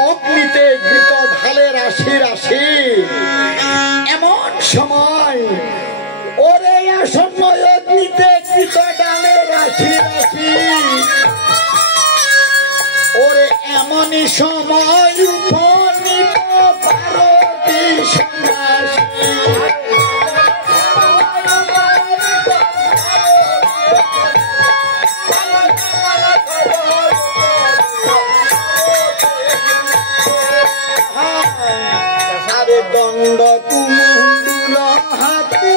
অগ্নিতে ঘৃত ঢালে রাশি রাশি এমন সময় ওরে আসন্ন অগ্নিতে ঘৃত ঢালে রাশি রাশি ওরে এমনই সময় উপনীত পার্বতী সন্ন্যাসী আরে দণ্ড তুমুল হাতে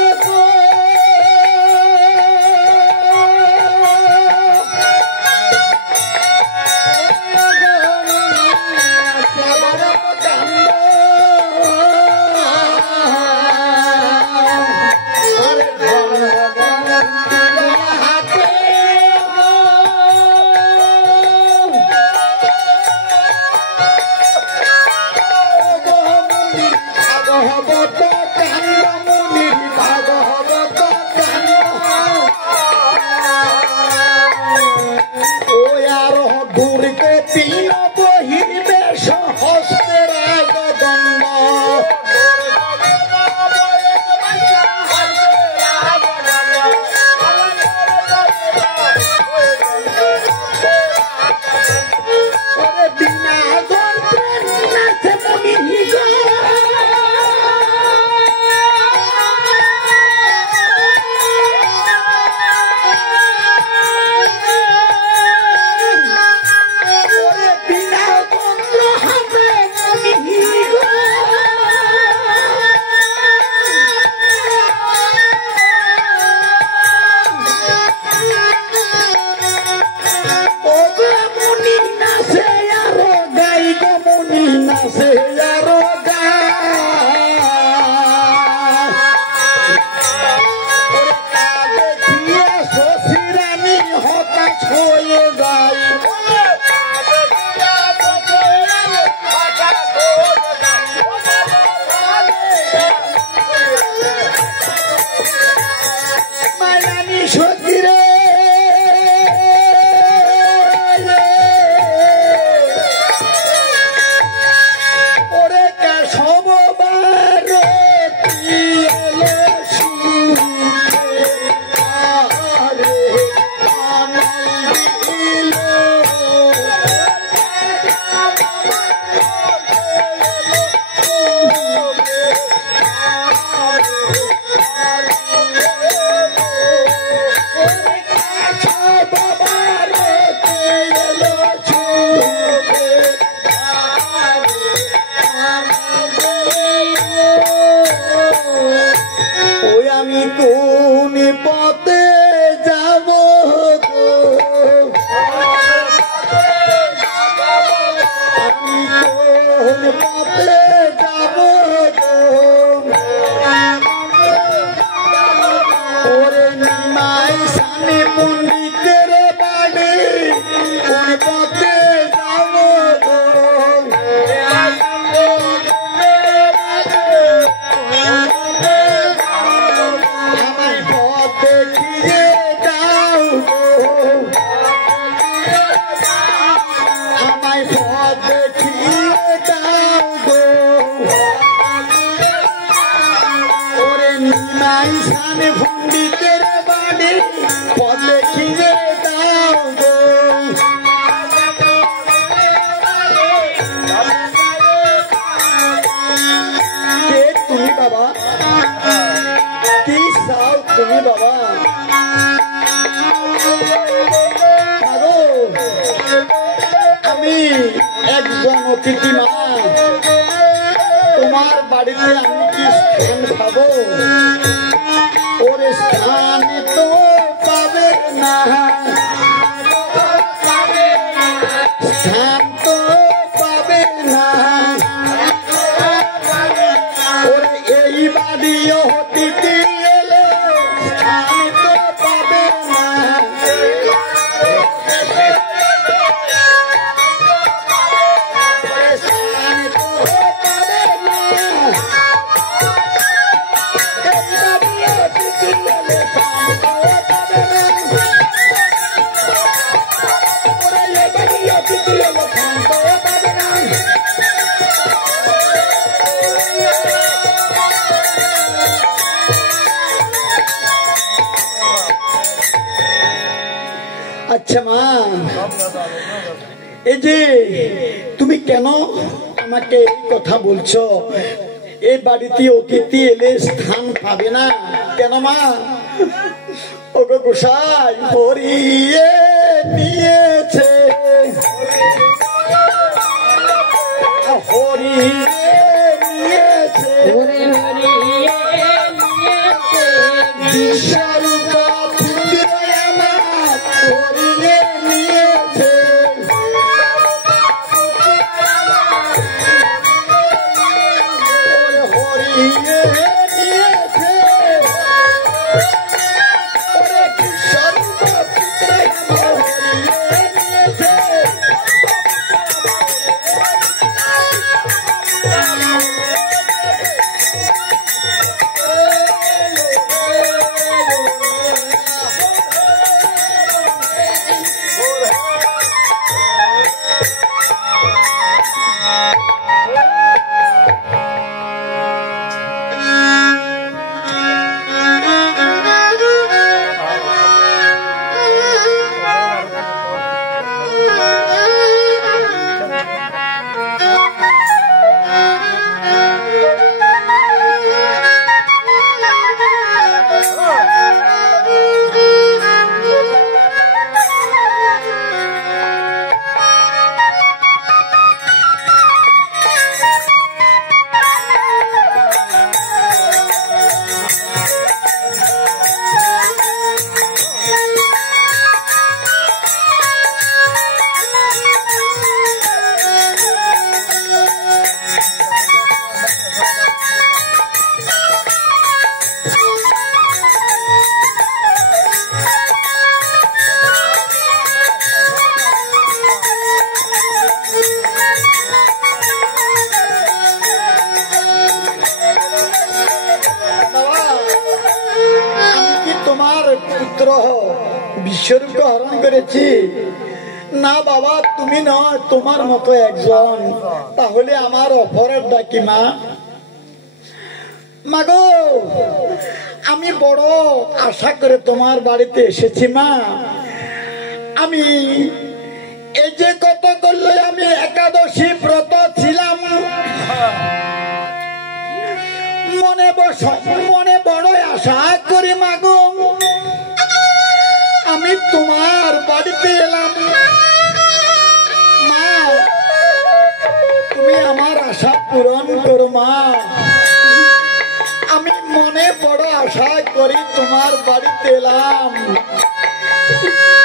তোমার বাড়িতে আমি কি স্থান পাবো? ওরে স্থান তো পাবে না, স্থান তো পাবে না। ওরে এই বাড়িও হতিতে এলে স্থান তো পাবে না। স্থান তো পাবে না। এই যে তুমি কেন আমাকে এই কথা বলছো? এই বাড়িতে অতিথি এলে স্থান পাবে না কেন মা? ওগো গোসাই হরিয়ে নিয়েছে, হরিয়ে নিয়েছে, বিশ্বরূপা পুত্র আমার হরিয়ে নিয়েছে। হরিয়ে নিয়েছে, বিশ্বরূপা পুত্র আমার হরিয়ে নিয়েছে। বিশ্বরূপকে হরণ করেছি না বাবা, তুমি নয়, তোমার মতো একজন। তাহলে আমার অপরাধটা কি মা? মাগো আমি বড় আশা করে তোমার বাড়িতে এসেছি মা। আমি এই যে কত করলে আমি একাদশী ব্রত ছিলাম, মনে বড় আশা করি মাগো আমি তোমার বাড়িতে এলাম মা। তুমি আমার আশা পূরণ করো মা। আমি মনে বড় আশা করি তোমার বাড়িতে এলাম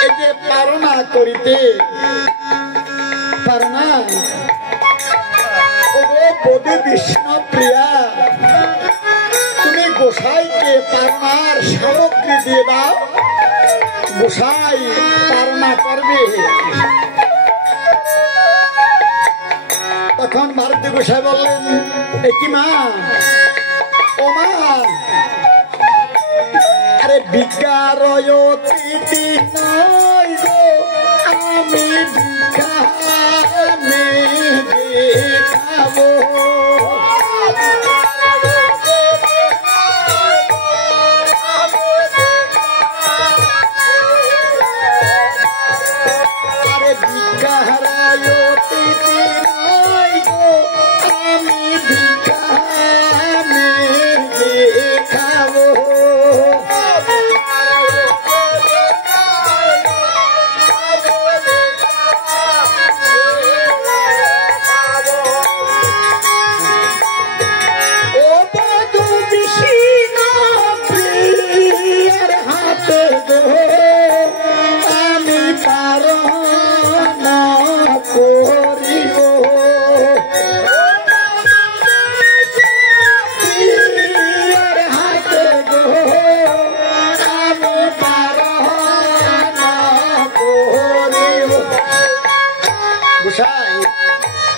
এই যে পারনা করিতে। পারনা ওগো বধূ বিষ্ণু প্রিয়া, তুমি গোসাইকে পারনার সামগ্রী দিয়ে দাও, গোসাই পারনা করবে। তখন ভারতী গোসাই বললেন, কি মা? ও মা, আরে ভিক্ষার অতিথি নয় গো, আমি ভিক্ষা খাবো।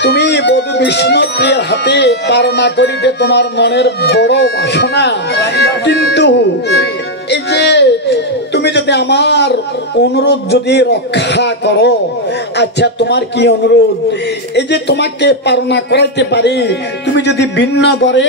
তুমি বধূ বিষ্ণু প্রিয়ার হাতে পারনা করিতে তোমার মনের বড় বাসনা, কিন্তু এই যে তুমি যদি আমার অনুরোধ যদি রক্ষা করো, আচ্ছা তোমার কি অনুরোধ? এই যে তোমাকে পারনা করাইতে পারি, তুমি যদি ভিন্ন করে